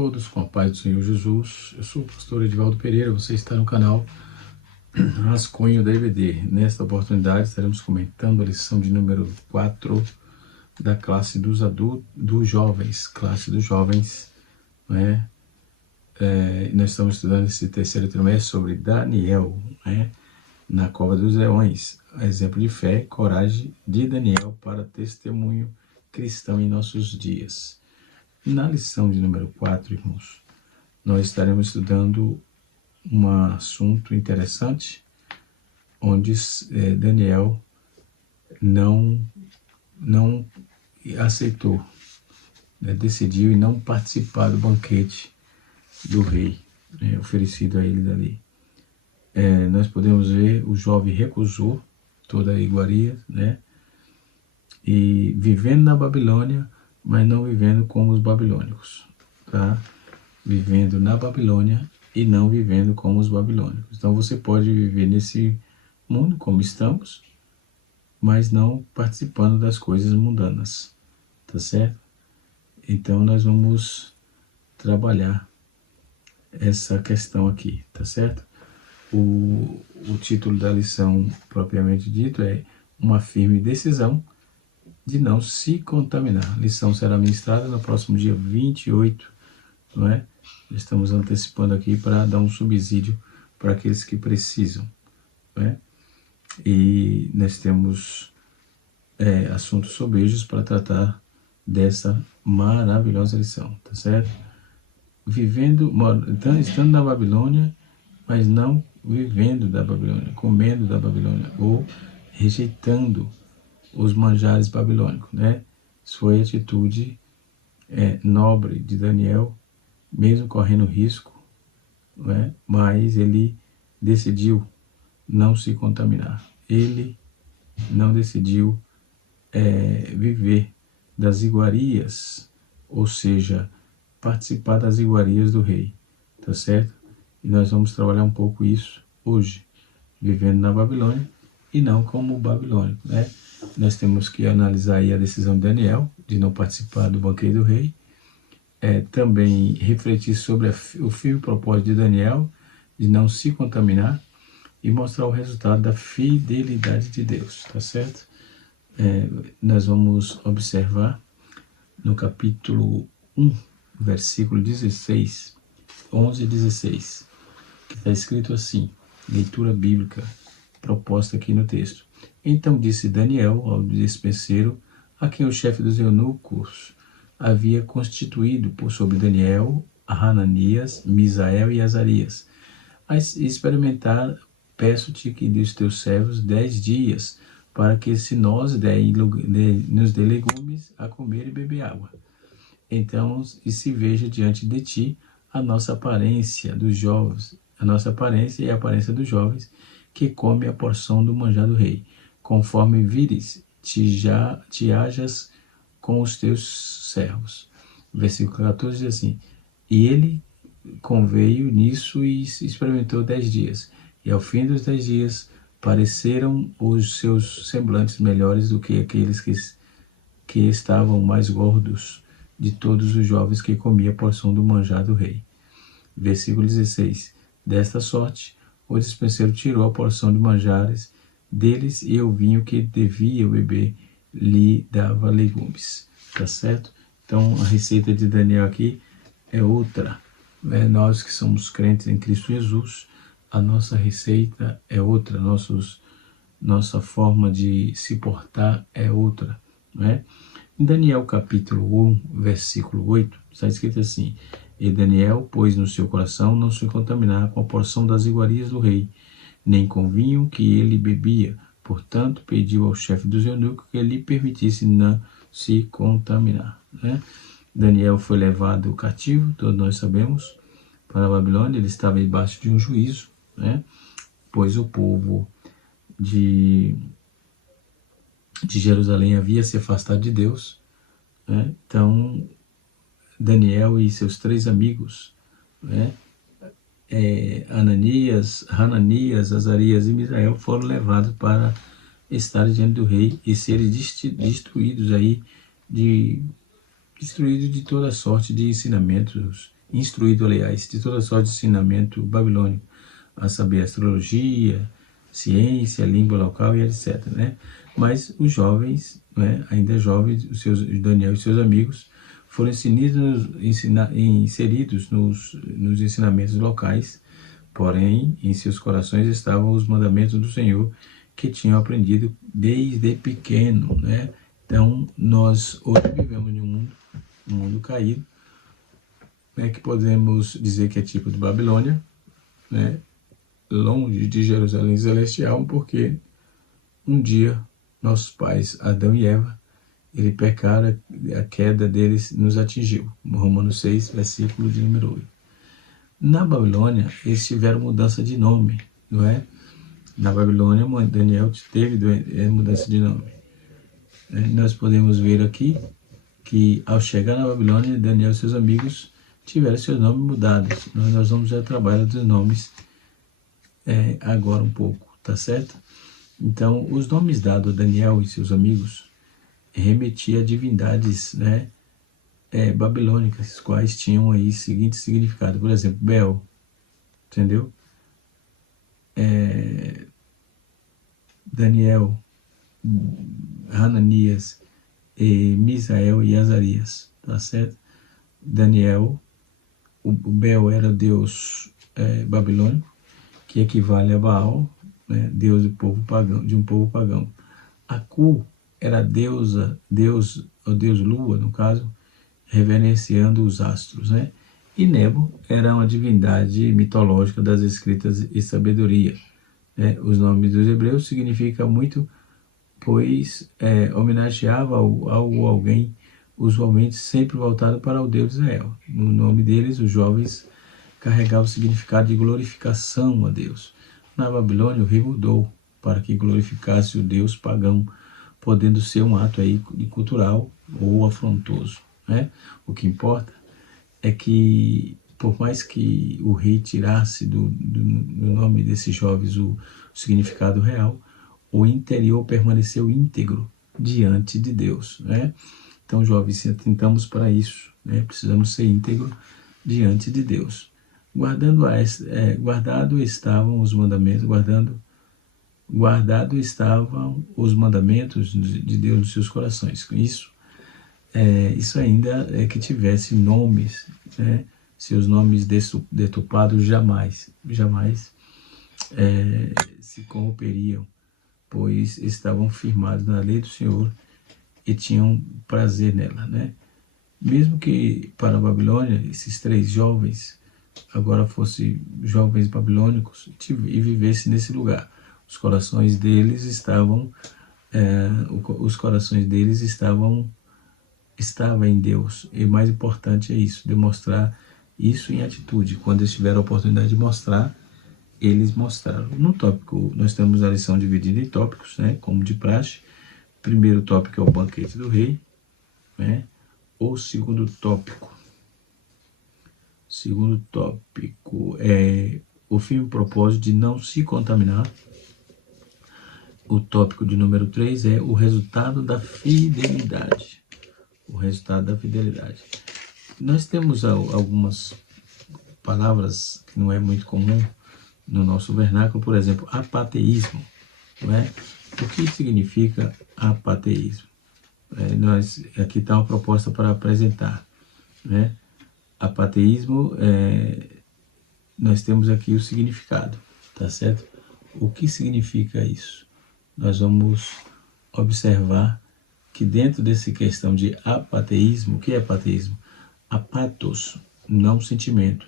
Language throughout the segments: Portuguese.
todos com a paz do Senhor Jesus. Eu sou o pastor Edivaldo Pereira, você está no canal Rascunho da EBD. Nesta oportunidade estaremos comentando a lição de número 4 da classe dos jovens, né? Nós estamos estudando esse terceiro trimestre sobre Daniel, né? Na cova dos leões, exemplo de fé e coragem de Daniel para testemunho cristão em nossos dias. Na lição de número 4, irmãos, nós estaremos estudando um assunto interessante, onde Daniel não aceitou, decidiu não participar do banquete do rei, oferecido a ele dali. Nós podemos ver o jovem recusou toda a iguaria, e vivendo na Babilônia, mas não vivendo como os babilônicos, tá? Vivendo na Babilônia e não vivendo como os babilônicos. Então você pode viver nesse mundo como estamos, mas não participando das coisas mundanas, tá certo? Então nós vamos trabalhar essa questão aqui, tá certo? O título da lição propriamente dito é uma firme decisão de não se contaminar. A lição será ministrada no próximo dia 28, não é? Estamos antecipando aqui para dar um subsídio para aqueles que precisam, não é? E nós temos assuntos sobejos para tratar dessa maravilhosa lição, tá certo? Estando na Babilônia, mas não vivendo da Babilônia, comendo da Babilônia, ou rejeitando os manjares babilônicos, né? Isso foi a atitude nobre de Daniel, mesmo correndo risco, mas ele decidiu não se contaminar. Ele não decidiu viver das iguarias, ou seja, participar das iguarias do rei, tá certo? E nós vamos trabalhar um pouco isso hoje, vivendo na Babilônia e não como babilônico, né? Nós temos que analisar aí a decisão de Daniel de não participar do banquete do rei, também refletir sobre o firme propósito de Daniel de não se contaminar e mostrar o resultado da fidelidade de Deus, tá certo? Nós vamos observar no capítulo 1, versículo 16, 11 e 16, que está escrito assim, leitura bíblica proposta aqui no texto. Então disse Daniel ao despenseiro, a quem o chefe dos eunucos havia constituído por sobre Daniel, Hananias, Misael e Azarias, a experimentar, peço-te que dos teus servos 10 dias, para que se nos dê legumes a comer e beber água. Então, e se veja diante de ti a nossa aparência dos jovens, a nossa aparência e a aparência dos jovens, que come a porção do manjar do rei. Conforme vires, te hajas com os teus servos. Versículo 14 diz assim, e ele conveio nisso e experimentou 10 dias. E ao fim dos 10 dias, pareceram os seus semblantes melhores do que aqueles que estavam mais gordos de todos os jovens que comia a porção do manjar do rei. Versículo 16, desta sorte, o despenseiro tirou a porção de manjares deles e o vinho que devia beber lhe dava legumes, tá certo? Então a receita de Daniel aqui é outra, nós que somos crentes em Cristo Jesus, a nossa receita é outra, nossa forma de se portar é outra, Em Daniel capítulo 1, versículo 8, está escrito assim, e Daniel pôs no seu coração não se contaminar com a porção das iguarias do rei, nem com o vinho que ele bebia. Portanto, pediu ao chefe dos eunucos que lhe permitisse não se contaminar. Daniel foi levado cativo, todos nós sabemos, para a Babilônia. Ele estava debaixo de um juízo, pois o povo de Jerusalém havia se afastado de Deus. Então, Daniel e seus 3 amigos, Hananias, Azarias e Misael, foram levados para estar diante do rei e serem destruídos de toda sorte de ensinamentos instruído, aliás, de toda sorte de ensinamento babilônico, a saber, astrologia, ciência, língua local e etc, né? Mas os jovens, né, ainda jovens, Daniel e seus amigos, foram inseridos nos ensinamentos locais, porém, em seus corações estavam os mandamentos do Senhor, que tinham aprendido desde pequeno, né? Então, nós hoje vivemos em um mundo caído, né, que podemos dizer que é tipo de Babilônia, né? Longe de Jerusalém Celestial, porque um dia nossos pais, Adão e Eva, ele pecaram, a queda deles nos atingiu. Romanos 6, versículo de número 8. Na Babilônia, eles tiveram mudança de nome, não é? Na Babilônia, Daniel teve mudança de nome. Nós podemos ver aqui que, ao chegar na Babilônia, Daniel e seus amigos tiveram seus nomes mudados. Nós vamos ver o trabalho dos nomes agora um pouco, tá certo? Então, os nomes dados a Daniel e seus amigos remetia a divindades, né, babilônicas, quais tinham aí seguinte significado. Por exemplo, Bel, entendeu? Daniel, Hananias, Misael e Azarias, tá certo? Daniel, o Bel era deus babilônico, que equivale a Baal, né, deus de um povo pagão. Aku era Deus Lua, no caso, reverenciando os astros, né? E Nebo era uma divindade mitológica das escritas e sabedoria. Né? Os nomes dos hebreus significam muito, pois homenageava algo ou alguém, usualmente sempre voltado para o Deus de Israel. No nome deles, os jovens carregavam o significado de glorificação a Deus. Na Babilônia, o rei mudou para que glorificasse o Deus pagão, podendo ser um ato aí cultural ou afrontoso, né? O que importa é que, por mais que o rei tirasse do nome desses jovens o significado real, o interior permaneceu íntegro diante de Deus, né? Então, jovens, atentamos para isso, né? Precisamos ser íntegros diante de Deus. Guardado estavam os mandamentos de Deus nos seus corações. Com isso, isso ainda é que tivesse nomes, né? Seus nomes deturpados jamais se corromperiam, pois estavam firmados na lei do Senhor e tinham prazer nela, né? Mesmo que para a Babilônia, esses 3 jovens agora fossem jovens babilônicos e vivessem nesse lugar, os corações deles estavam estava em Deus. E o mais importante é isso, demonstrar isso em atitude. Quando eles tiveram a oportunidade de mostrar, eles mostraram. No tópico, nós temos a lição dividida em tópicos, né, como de praxe. O primeiro tópico é o banquete do rei, né? O segundo tópico é o firme propósito de não se contaminar. O tópico de número 3 é o resultado da fidelidade. Nós temos algumas palavras que não é muito comum no nosso vernáculo, por exemplo, apateísmo, não é? O que significa apateísmo? Aqui está uma proposta para apresentar, né? Apateísmo, nós temos aqui o significado, tá certo? O que significa isso? Nós vamos observar que dentro dessa questão de apateísmo, o que é apateísmo? Apatos, não sentimento,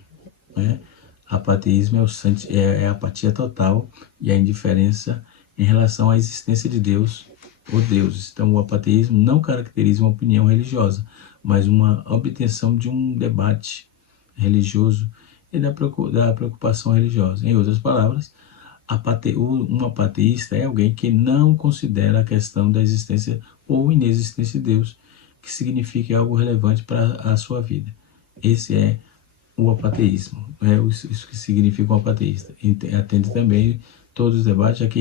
né? Apateísmo é a apatia total e a indiferença em relação à existência de Deus ou deuses. Então, o apateísmo não caracteriza uma opinião religiosa, mas uma obtenção de um debate religioso e da preocupação religiosa. Em outras palavras, um apateísta é alguém que não considera a questão da existência ou inexistência de Deus, que significa algo relevante para a sua vida. Esse é o apateísmo, isso que significa um apateísta. Atende também todos os debates já que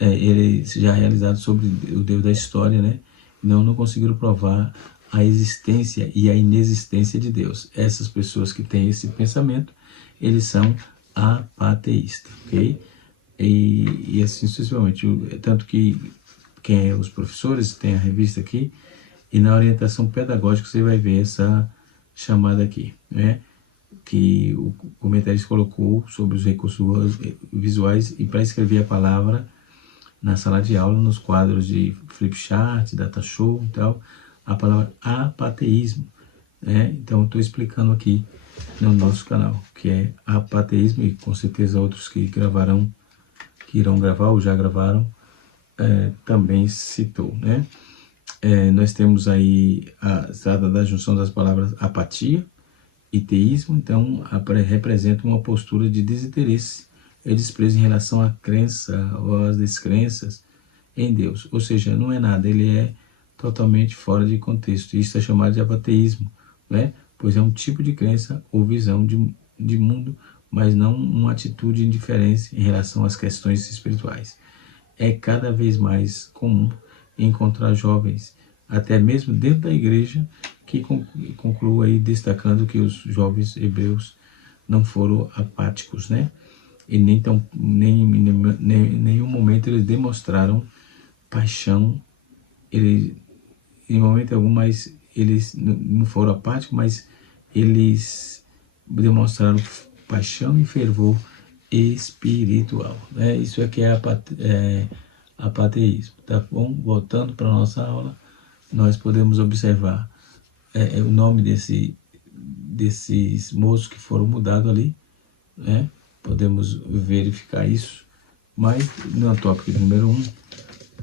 ele já realizado sobre o Deus da história, né? Não conseguiram provar a existência e a inexistência de Deus. Essas pessoas que têm esse pensamento, eles são apateístas, ok? E assim sucessivamente. Tanto que quem é os professores, tem a revista aqui, e na orientação pedagógica você vai ver essa chamada aqui, né? Que o comentarista colocou sobre os recursos visuais e para escrever a palavra na sala de aula, nos quadros de flipchart, data show e tal, a palavra apateísmo, né? Então eu estou explicando aqui no nosso canal, que é apateísmo, e com certeza outros que gravarão, que irão gravar ou já gravaram, também citou, né? Nós temos aí a estrada da junção das palavras apatia e teísmo, então representa uma postura de desinteresse e desprezo em relação à crença ou às descrenças em Deus, ou seja, não é nada, ele é totalmente fora de contexto. Isso é chamado de apateísmo, né? Pois é um tipo de crença ou visão de mundo, mas não uma atitude indiferente em relação às questões espirituais. É cada vez mais comum encontrar jovens, até mesmo dentro da igreja, que concluo aí destacando que os jovens hebreus não foram apáticos, né? E nem em nenhum momento eles demonstraram paixão, em momento algum, mas eles não foram apáticos, mas eles demonstraram paixão e fervor espiritual, né? Isso aqui é apateísmo, tá bom? Voltando para a nossa aula, nós podemos observar o nome desses moços que foram mudados ali, né? Podemos verificar isso, mas no tópico número 1,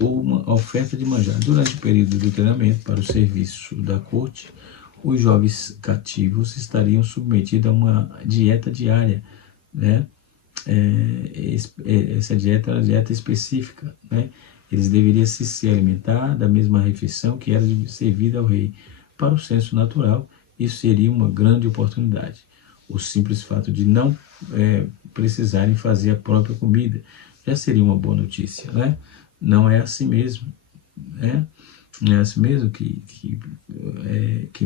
uma oferta de manjar. Durante o período do treinamento para o serviço da corte, os jovens cativos estariam submetidos a uma dieta diária, né? Essa dieta era uma dieta específica, né? Eles deveriam se alimentar da mesma refeição que era servida ao rei. Para o senso natural, isso seria uma grande oportunidade. O simples fato de não precisarem fazer a própria comida já seria uma boa notícia, né? Não é assim mesmo, né? Não é assim mesmo que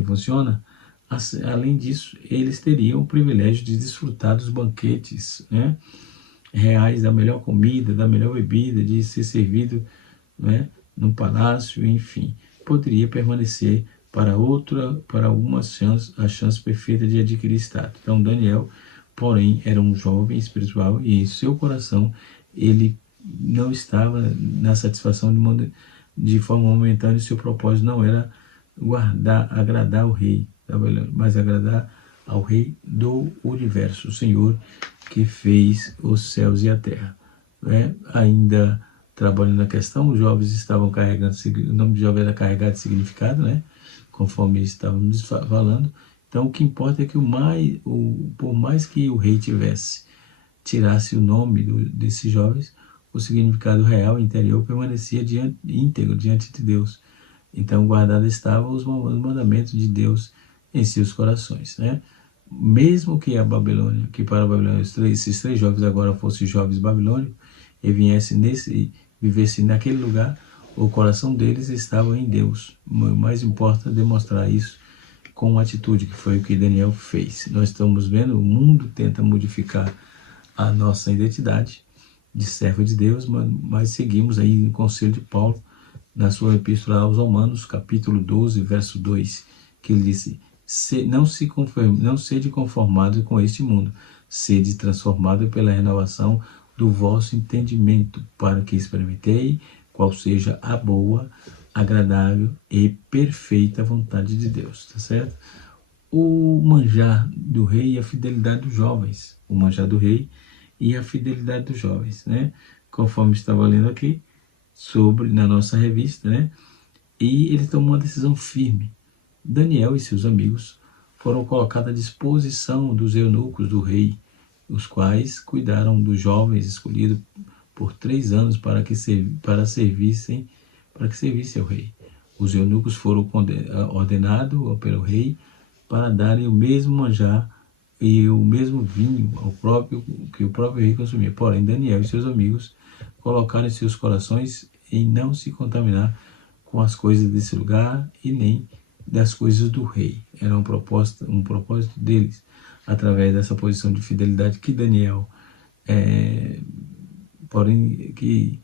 funciona. Além disso, eles teriam o privilégio de desfrutar dos banquetes, né, reais, da melhor comida, da melhor bebida, de ser servido, né, no palácio, enfim. Poderia permanecer para algumas chances, a chance perfeita de adquirir status. Então, Daniel, porém, era um jovem espiritual e em seu coração ele não estava na satisfação de forma momentânea. Seu propósito não era agradar ao rei, mas agradar ao rei do universo, o Senhor que fez os céus e a terra, né? Ainda trabalhando na questão, os jovens estavam carregando, o nome de jovem era carregado de significado, né? Conforme estávamos falando. Então o que importa é que por mais que o rei tirasse o nome desses jovens, o significado real interior permanecia íntegro diante de Deus. Então guardado estavam os mandamentos de Deus em seus corações, né? Mesmo que para a Babilônia esses três jovens agora fossem jovens babilônicos e vivessem naquele lugar, o coração deles estava em Deus. Mais importa demonstrar isso com atitude, que foi o que Daniel fez. Nós estamos vendo, o mundo tenta modificar a nossa identidade de servo de Deus, mas seguimos aí o conselho de Paulo na sua epístola aos Romanos, capítulo 12, verso 2, que ele disse: não sede conformado com este mundo, sede transformado pela renovação do vosso entendimento, para que experimentei qual seja a boa, agradável e perfeita vontade de Deus, tá certo? O manjar do rei e a fidelidade dos jovens, o manjar do rei e a fidelidade dos jovens, né? Conforme estava lendo aqui, na nossa revista, né? E ele tomou uma decisão firme. Daniel e seus amigos foram colocados à disposição dos eunucos do rei, os quais cuidaram dos jovens escolhidos por 3 anos para que servissem ao rei. Os eunucos foram ordenados pelo rei para darem o mesmo manjar e o mesmo vinho que o próprio rei consumia. Porém, Daniel e seus amigos colocaram seus corações em não se contaminar com as coisas desse lugar e nem das coisas do rei. Era um propósito deles, através dessa posição de fidelidade que Daniel, porém, que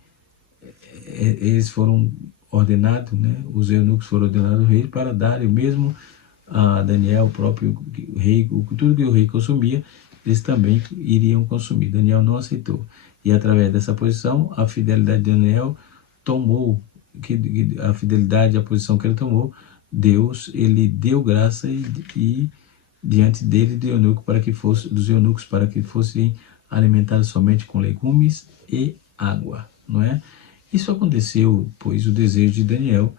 eles foram ordenados, né? Os eunucos foram ordenados ao rei para darem o mesmo a Daniel, o próprio rei, tudo que o rei consumia, eles também iriam consumir. Daniel não aceitou. E através dessa posição, a fidelidade de Daniel tomou, a fidelidade, a posição que ele tomou, Deus, ele deu graça e diante dele de eunuco dos eunucos para que fossem alimentados somente com legumes e água, não é? Isso aconteceu, pois o desejo de Daniel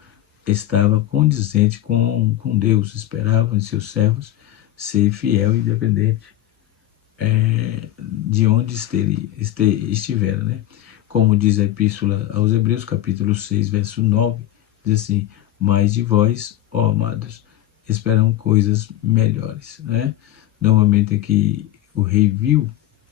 estava condizente com Deus, esperava em seus servos ser fiel e independente de onde estiver, né? Como diz a Epístola aos Hebreus, capítulo 6, verso 9, diz assim: mas de vós, ó amados, esperam coisas melhores, né? Normalmente aqui o rei viu,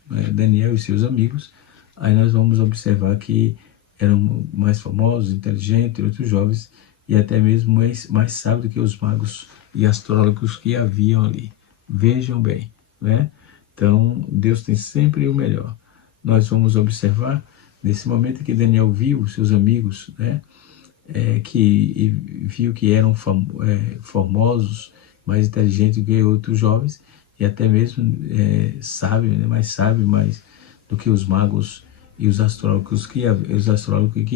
né, Daniel e seus amigos, aí nós vamos observar que eram mais famosos, inteligentes, outros jovens, e até mesmo mais sábios do que os magos e astrólogos que haviam ali. Vejam bem, né? Então, Deus tem sempre o melhor. Nós vamos observar, nesse momento que Daniel viu seus amigos, né? Viu que eram formosos, mais inteligentes do que outros jovens, e até mesmo sábios, né? Mais sábios do que os magos e os astrólogos que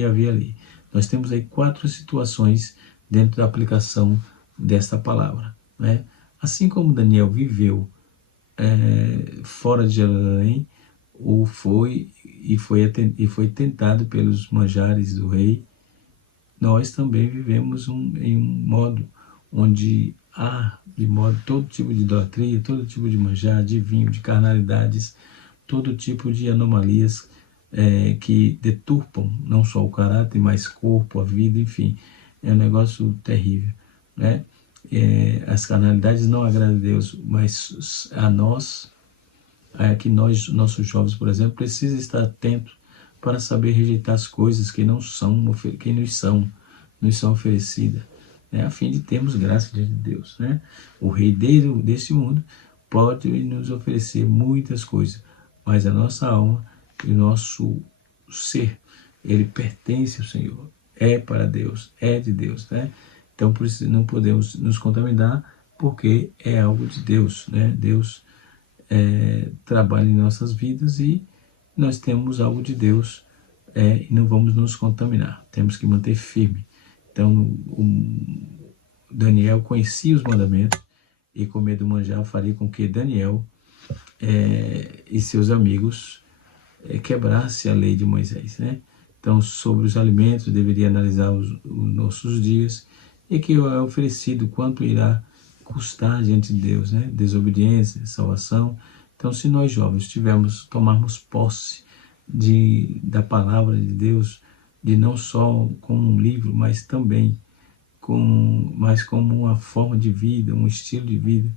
havia ali. Nós temos aí 4 situações dentro da aplicação desta palavra, né? Assim como Daniel viveu fora de Jerusalém, foi tentado pelos manjares do rei, nós também vivemos em um modo onde há todo tipo de idolatria, todo tipo de manjar, de vinho, de carnalidades, todo tipo de anomalias que deturpam não só o caráter, mas corpo, a vida, enfim. É um negócio terrível, né? As carnalidades não agradam a Deus, mas a nós, nossos jovens, por exemplo, precisam estar atentos para saber rejeitar as coisas que nos são oferecidas, né? A fim de termos graça diante de Deus, né? O rei desse mundo pode nos oferecer muitas coisas, mas a nossa alma e o nosso ser, ele pertence ao Senhor, é para Deus, é de Deus, né? Então, por isso não podemos nos contaminar, porque é algo de Deus, né? Deus trabalha em nossas vidas e nós temos algo de Deus e não vamos nos contaminar. Temos que manter firme. Então, Daniel conhecia os mandamentos e com medo do manjar faria com que Daniel e seus amigos quebrasse a lei de Moisés, né? Então, sobre os alimentos, deveria analisar os nossos dias e que é oferecido quanto irá custar diante de Deus, né? Desobediência, salvação. Então, se nós jovens tomarmos posse da palavra de Deus, de não só como um livro, mas também como uma forma de vida, um estilo de vida,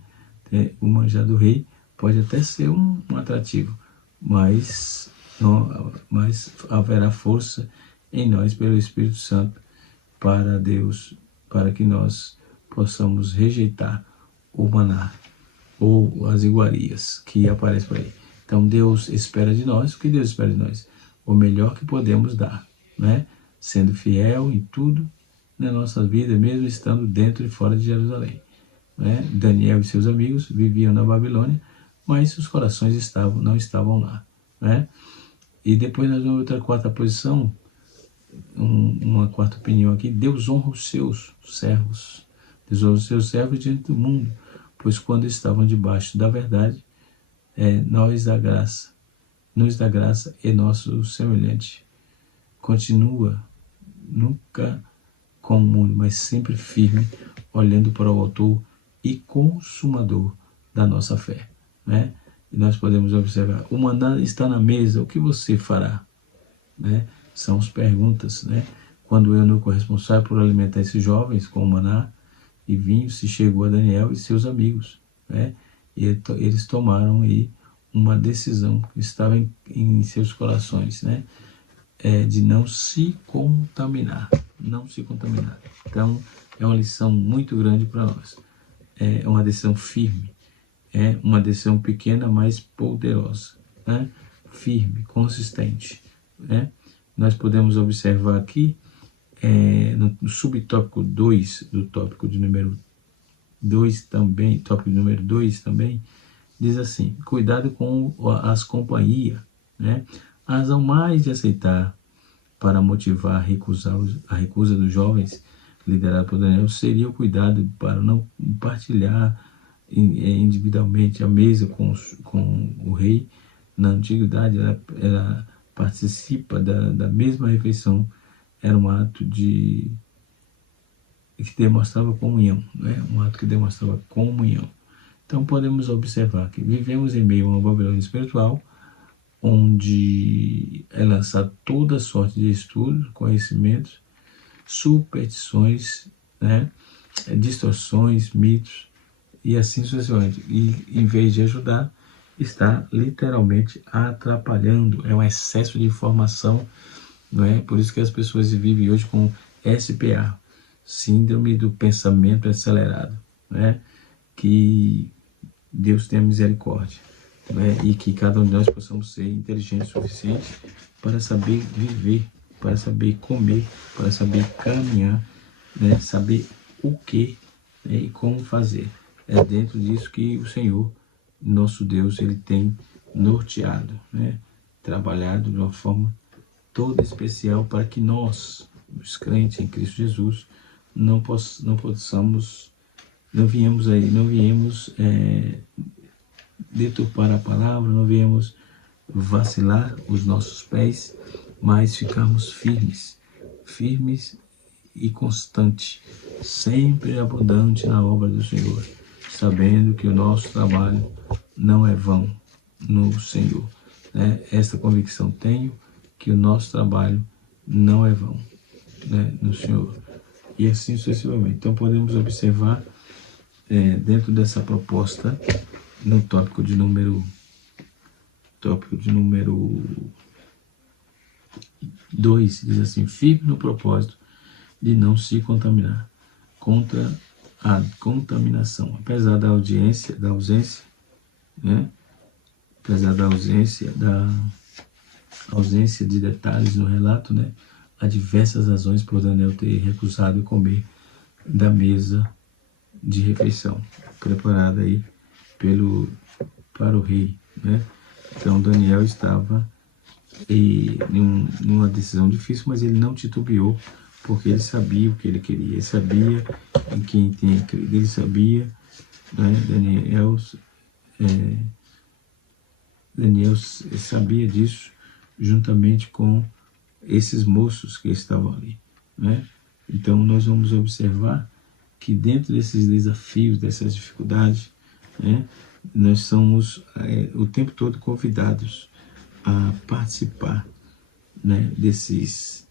o manjar do rei pode até ser um atrativo, mas haverá força em nós pelo Espírito Santo para que nós possamos rejeitar o maná ou as iguarias que aparecem por aí. Então Deus espera de nós, o que Deus espera de nós? O melhor que podemos dar, né? Sendo fiel em tudo na nossa vida, mesmo estando dentro e fora de Jerusalém, né? Daniel e seus amigos viviam na Babilônia, mas seus corações não estavam lá, né? E depois nós vamos outra quarta posição, uma quarta opinião aqui: Deus honra os seus servos. Deus honra os seus servos diante do mundo, pois quando estavam debaixo da verdade, nos dá graça e nosso semelhante continua nunca com o mundo, mas sempre firme, olhando para o autor e consumador da nossa fé, né? E nós podemos observar: o maná está na mesa, o que você fará? Né? São as perguntas, né? Quando o eunuco responsável por alimentar esses jovens com maná e vinho se chegou a Daniel e seus amigos, né? E eles tomaram aí uma decisão que estava em seus corações, né? De não se contaminar, Então, é uma lição muito grande para nós. É uma decisão firme, é uma decisão pequena, mas poderosa, né? Firme, consistente, né? Nós podemos observar aqui, no subtópico 2 do tópico de número 2 também, tópico de número 2 também, diz assim: cuidado com as companhias, né? A razão mais de aceitar para motivar a recusa dos jovens, liderado por Daniel, seria o cuidado para não partilhar individualmente a mesa com o rei. Na antiguidade, ela participa da mesma refeição, era um ato que demonstrava comunhão, né? Um ato que demonstrava comunhão. Então podemos observar que vivemos em meio a uma Babilônia espiritual, onde é lançada toda sorte de estudos, conhecimentos, superstições, né? Distorções, mitos e assim sucessivamente. E em vez de ajudar, está literalmente atrapalhando. É um excesso de informação, não é? Por isso que as pessoas vivem hoje com SPA, Síndrome do Pensamento Acelerado, né? Que Deus tenha misericórdia, né? E que cada um de nós possamos ser inteligentes o suficiente para saber viver, para saber comer, para saber caminhar, né? Saber o que, né? E como fazer. É dentro disso que o Senhor, nosso Deus, ele tem norteado, né? Trabalhado de uma forma toda especial para que nós, os crentes em Cristo Jesus, não viemos deturpar a palavra, não viemos vacilar os nossos pés, mas ficarmos firmes e constantes, sempre abundante na obra do Senhor, sabendo que o nosso trabalho não é vão no Senhor, né? Essa convicção tenho, que o nosso trabalho não é vão, né, no Senhor. E assim sucessivamente. Então podemos observar dentro dessa proposta, no tópico de número 2, diz assim: firme no propósito de não se contaminar contra a contaminação, apesar da ausência, né? Apesar da ausência de detalhes no relato, né? Há diversas razões por Daniel ter recusado comer da mesa de refeição preparada aí para o rei, né? Então Daniel estava numa decisão difícil, mas ele não titubeou, porque ele sabia o que ele queria, ele sabia em quem tinha crido, ele sabia, né? Daniel sabia disso, juntamente com esses moços que estavam ali, né? Então nós vamos observar que dentro desses desafios, dessas dificuldades, né, nós somos o tempo todo convidados a participar, né, dessas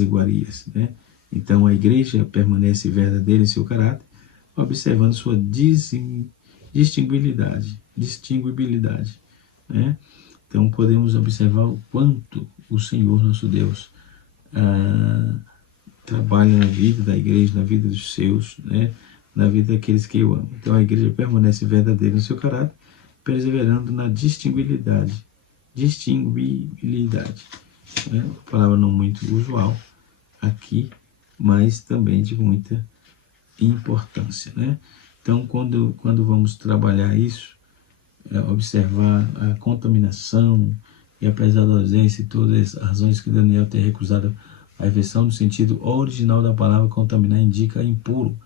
iguarias, né? Então a igreja permanece verdadeira em seu caráter, observando sua distinguibilidade, né? Então podemos observar o quanto o Senhor nosso Deus trabalha na vida da igreja, na vida dos seus, né? Na vida daqueles que eu amo. Então a igreja permanece verdadeira no seu caráter, perseverando na distinguibilidade, né? Uma palavra não muito usual aqui, mas também de muita importância, né? Então quando vamos trabalhar isso, observar a contaminação, e apesar da ausência e todas as razões que Daniel tem recusado a refeição, no sentido original da palavra contaminar indica impuro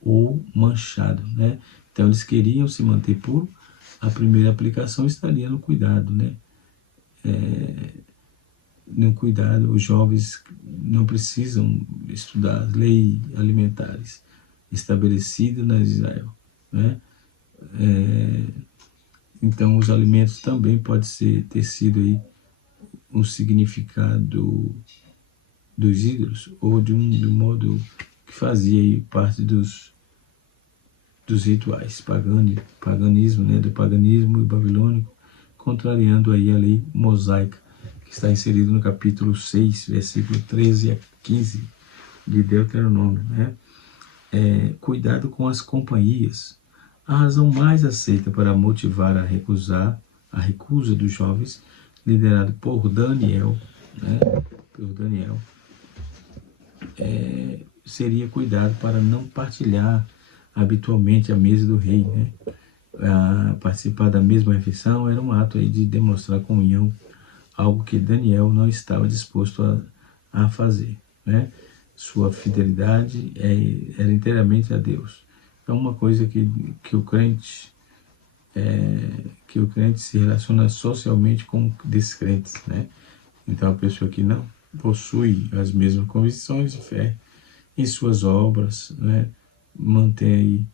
ou manchado, né? Então eles queriam se manter puro, a primeira aplicação estaria no cuidado, né? No cuidado, os jovens não precisam estudar leis alimentares estabelecidas na Israel, né? Então os alimentos também pode ter sido aí um significado dos ídolos, ou de um modo que fazia aí parte dos rituais paganismo, né, do paganismo babilônico, contrariando aí a lei mosaica, que está inserido no capítulo 6, versículo 13 a 15 de Deuteronômio, né? Cuidado com as companhias. A razão mais aceita para motivar a recusa dos jovens, liderado por Daniel, né? Por Daniel, seria cuidado para não partilhar habitualmente a mesa do rei, né? Participar da mesma refeição era um ato aí de demonstrar comunhão, algo que Daniel não estava disposto a fazer, né? Sua fidelidade era inteiramente a Deus. É uma coisa que o crente se relaciona socialmente com descrentes, né? Então a pessoa que não possui as mesmas convicções de fé em suas obras, né? Mantém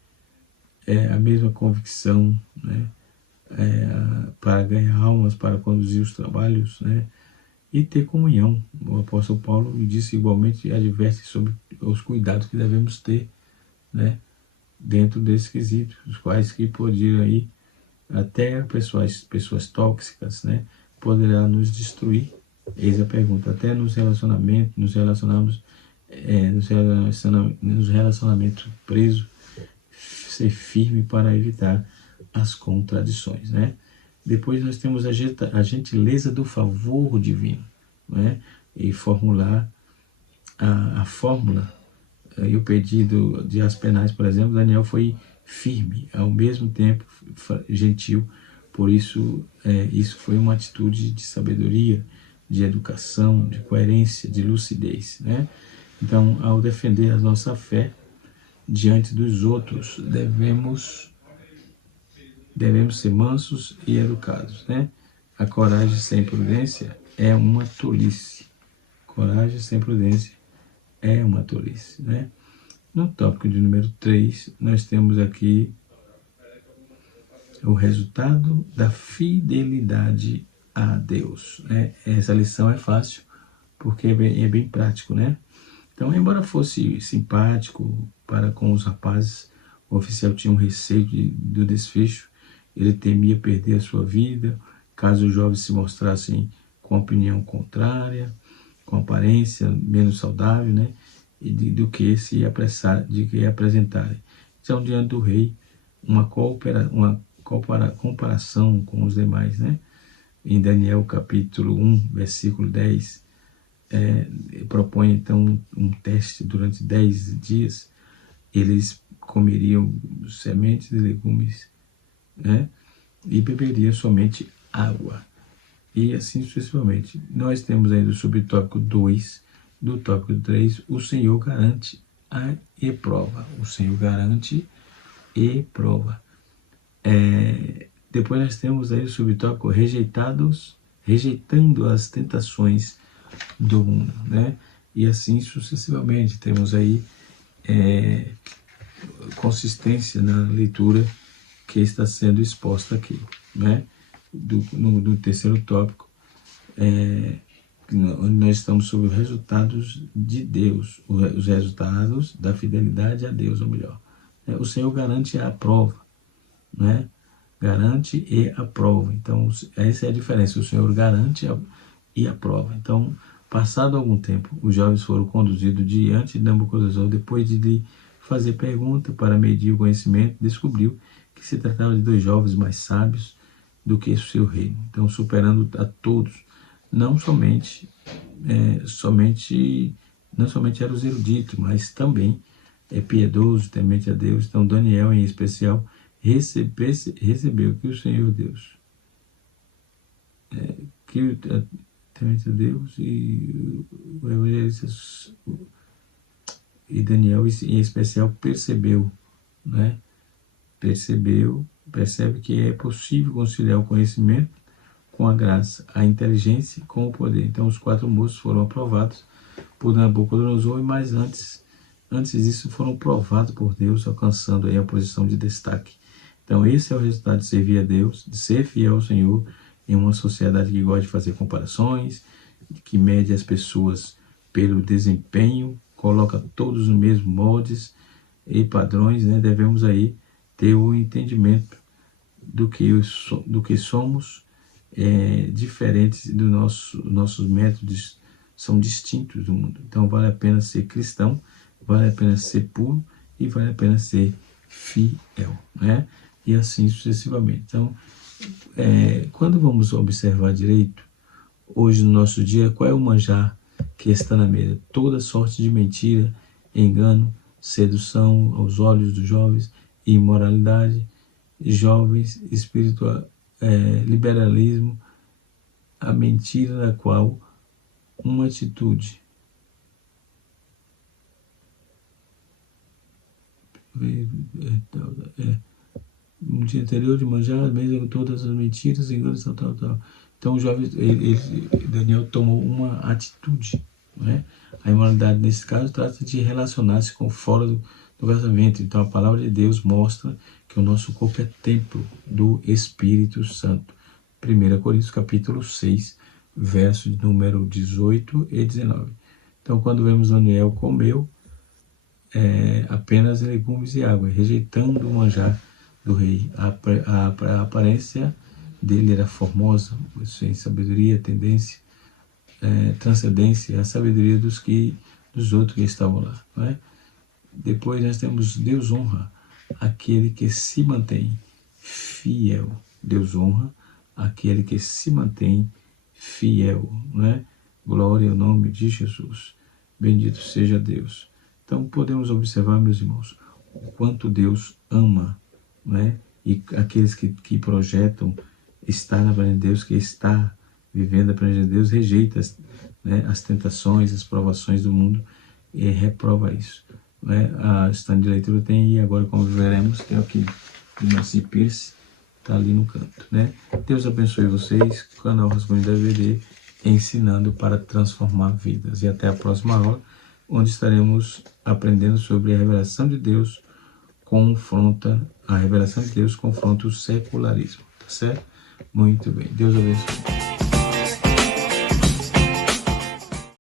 aí a mesma convicção, né? Para ganhar almas, para conduzir os trabalhos, né? E ter comunhão. O apóstolo Paulo disse igualmente e adverte sobre os cuidados que devemos ter, né? Dentro desses quesitos, os quais que poderiam aí até pessoas tóxicas, né? Poderá nos destruir. Eis a pergunta. Até nos relacionamentos, nos relacionamentos presos, ser firme para evitar as contradições, né? Depois nós temos a gentileza do favor divino, né? E formular a fórmula e o pedido de as penais, por exemplo, Daniel foi firme, ao mesmo tempo gentil. Por isso, isso foi uma atitude de sabedoria, de educação, de coerência, de lucidez, né? Então, ao defender a nossa fé diante dos outros, devemos ser mansos e educados, né? A coragem sem prudência é uma tolice. Coragem sem prudência é uma tolice, né? No tópico de número 3, nós temos aqui o resultado da fidelidade a Deus, né? Essa lição é fácil, porque é bem prático, né? Então, embora fosse simpático para com os rapazes, o oficial tinha um receio do desfecho. Ele temia perder a sua vida, caso os jovens se mostrassem com opinião contrária, com aparência menos saudável, né? E do que se apressar, de que apresentarem. Então, diante do rei, uma comparação com os demais, né? Em Daniel capítulo 1, versículo 10, propõe então um teste durante 10 dias. Eles comeriam sementes de legumes, né? E beberiam somente água. E assim sucessivamente. Nós temos aí do subtópico 2, do tópico 3, o Senhor garante e prova. O Senhor garante e prova. Depois nós temos aí o subtópico rejeitando as tentações do mundo, né? E assim sucessivamente. Temos aí consistência na leitura que está sendo exposta aqui, né? No terceiro tópico, nós estamos sobre os resultados de Deus, os resultados da fidelidade a Deus, ou melhor. O Senhor garante a prova, né? Garante e aprova. Então, essa é a diferença. O Senhor garante e aprova. Então, passado algum tempo, os jovens foram conduzidos diante de Nabucodonosor. Depois de lhe fazer pergunta para medir o conhecimento, descobriu que se tratava de 2 jovens mais sábios do que o seu reino. Então, superando a todos, não somente eram os eruditos, mas também piedoso, temente a Deus. Então, Daniel, em especial, recebeu que o Senhor Deus, temente a Deus, e o evangelista e Daniel, em especial, percebe que é possível conciliar o conhecimento com a graça, a inteligência com o poder. Então, os 4 moços foram aprovados por Nabucodonosor, mas antes disso foram provados por Deus, alcançando aí a posição de destaque. Então, esse é o resultado de servir a Deus, de ser fiel ao Senhor em uma sociedade que gosta de fazer comparações, que mede as pessoas pelo desempenho, coloca todos nos mesmos moldes e padrões, né? Devemos aí ter o entendimento do que somos, diferentes dos nossos métodos são distintos do mundo. Então vale a pena ser cristão, vale a pena ser puro e vale a pena ser fiel, né? E assim sucessivamente. Então, quando vamos observar direito, hoje no nosso dia, qual é o manjar que está na mesa? Toda sorte de mentira, engano, sedução aos olhos dos jovens, imoralidade, jovens, espiritual, liberalismo, a mentira da qual uma atitude no dia anterior de manjar, mesmo todas as mentiras, enganos, tal. Então o jovem, Daniel tomou uma atitude, né? A imoralidade nesse caso trata de relacionar-se com fora do casamento. Então a palavra de Deus mostra que o nosso corpo é templo do Espírito Santo. 1 Coríntios capítulo 6, verso de número 18 e 19. Então quando vemos Daniel comeu apenas legumes e água, rejeitando o manjar do rei. A aparência dele era formosa, sem sabedoria, tendência, transcendência, a sabedoria dos outros que estavam lá. Não é? Depois nós temos Deus honra aquele que se mantém fiel. Deus honra aquele que se mantém fiel. Não é? Glória ao nome de Jesus. Bendito seja Deus. Então podemos observar, meus irmãos, o quanto Deus ama, né? E aqueles que projetam estar na presença de Deus, que está vivendo a presença de Deus, rejeita as tentações, as provações do mundo e reprova isso. Né? A estante de leitura tem aí, agora como veremos, tem aqui o Nancy Pierce, está ali no canto. Né? Deus abençoe vocês, canal Rascunho da DVD, ensinando para transformar vidas. E até a próxima aula, onde estaremos aprendendo sobre a revelação de Deus a revelação de Deus confronta o secularismo, tá certo? Muito bem, Deus abençoe.